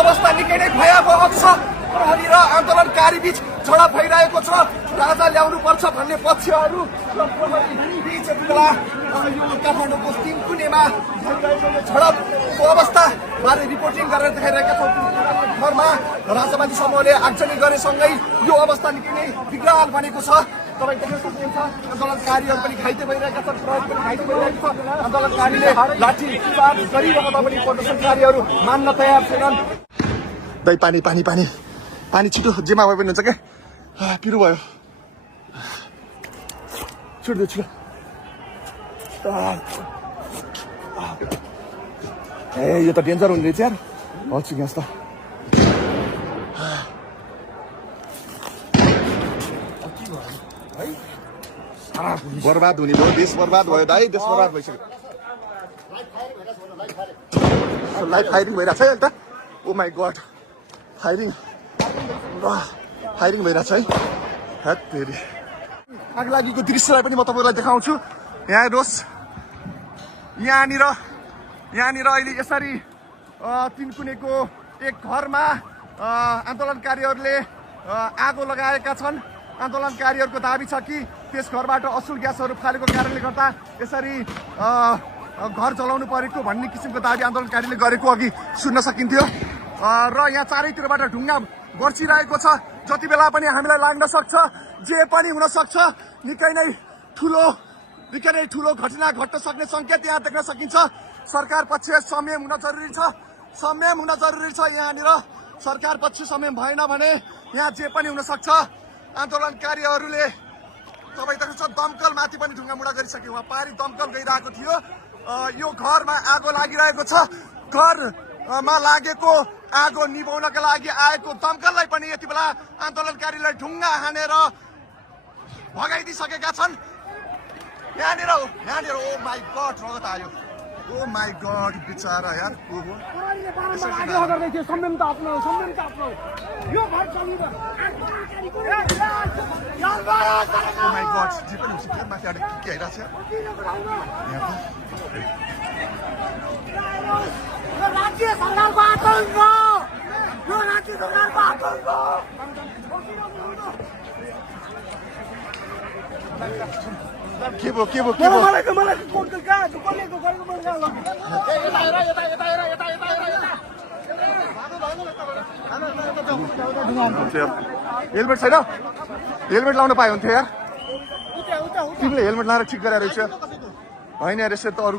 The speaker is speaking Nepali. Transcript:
अवस्था निकै नै भयावह छ। प्रहरी र आन्दोलनकारी बीच झडप भइरहेको छ। राजा ल्याउनु पर्छ भन्ने पक्षहरू र प्रहरी बीच यति बेला यो काठमाडौँको तिनकुनेमा भइरहेको झडपको अवस्था बारे रिपोर्टिङ गरेर देखाइरहेका छौँ। घरमा राजावादी समूहले आगजनी गरेसँगै यो अवस्था निकै नै विकराल बनेको छ। तपाईँ देख्न सक्नुहुन्छ आन्दोलनकारीहरू पनि घाइते भइरहेका छन्, प्रहरी पनि घाइते भइरहेको छ। आन्दोलनकारीले लाठी चार्ज गरिरहँदा पनि प्रदर्शनकारीहरू मान्न तयार छैनन्। दाइ पानी पानी पानी पानी छिटो जेमा भए पनि हुन्छ क्या। पिरो भयो, छिटो छिटो। ए यो त डेन्जर हुने रहेछ यार। हल्छु ग्यास त बर्बाद हुने भयो, देश बर्बाद भयो दाइ, देश बर्बाद भइसक्यो। लाइभ फायरिङ भइरहेको छ है त। ओ माई गड, फायरिङ फायरिङ भइरहेछ है। हेट फेरि आगलागीको दृश्यलाई पनि म तपाईँलाई देखाउँछु। यहाँ हेर्नुहोस्, यहाँनिर अहिले यसरी तिनकुनेको एक घरमा आन्दोलनकारीहरूले आगो लगाएका छन्। आन्दोलनकारीहरूको दाबी छ कि त्यस घरबाट असुल ग्यासहरू फालेको कारणले गर्दा यसरी घर जलाउनु परेको भन्ने किसिमको दाबी आन्दोलनकारीले गरेको अघि सुन्न सकिन्थ्यो। र यहाँ चारैतिरबाट ढुङ्गा बर्सिरहेको छ। जति बेला पनि हामीलाई लाग्न सक्छ, जे पनि हुन सक्छ। निकै नै ठुलो घटना घट्न सक्ने सङ्केत यहाँ देख्न सकिन्छ। सरकार पक्ष संयम हुन जरुरी छ, संयम हुन जरुरी छ। यहाँनिर सरकार पक्ष संयम भएन भने यहाँ जे पनि हुन सक्छ। आन्दोलनकारीहरूले तपाईँ देख्नुहुन्छ दमकल माथि पनि ढुङ्गामुढा गरिसक्यो। उहाँ पारी दमकल गइरहेको थियो। यो घरमा आगो लागिरहेको छ। घरमा लागेको आगो निभाउनका लागि आएको दमकललाई पनि यति बेला आन्दोलनकारीलाई ढुङ्गा हानेर भगाइदिइसकेका छन्। यहाँनिर ओ माई गड रगत आयो। ओ माई गड बिचारा यार। राज्य सरकारको आतंक, यो राज्य सरकारको आतंक। के भयो हेलमेट छैन? हेलमेट लाउन पाए हुन्थ्यो यार। तिमीले हेलमेट लाएर ठिक गरेर रहेछ होइन यार। यसरी त अरू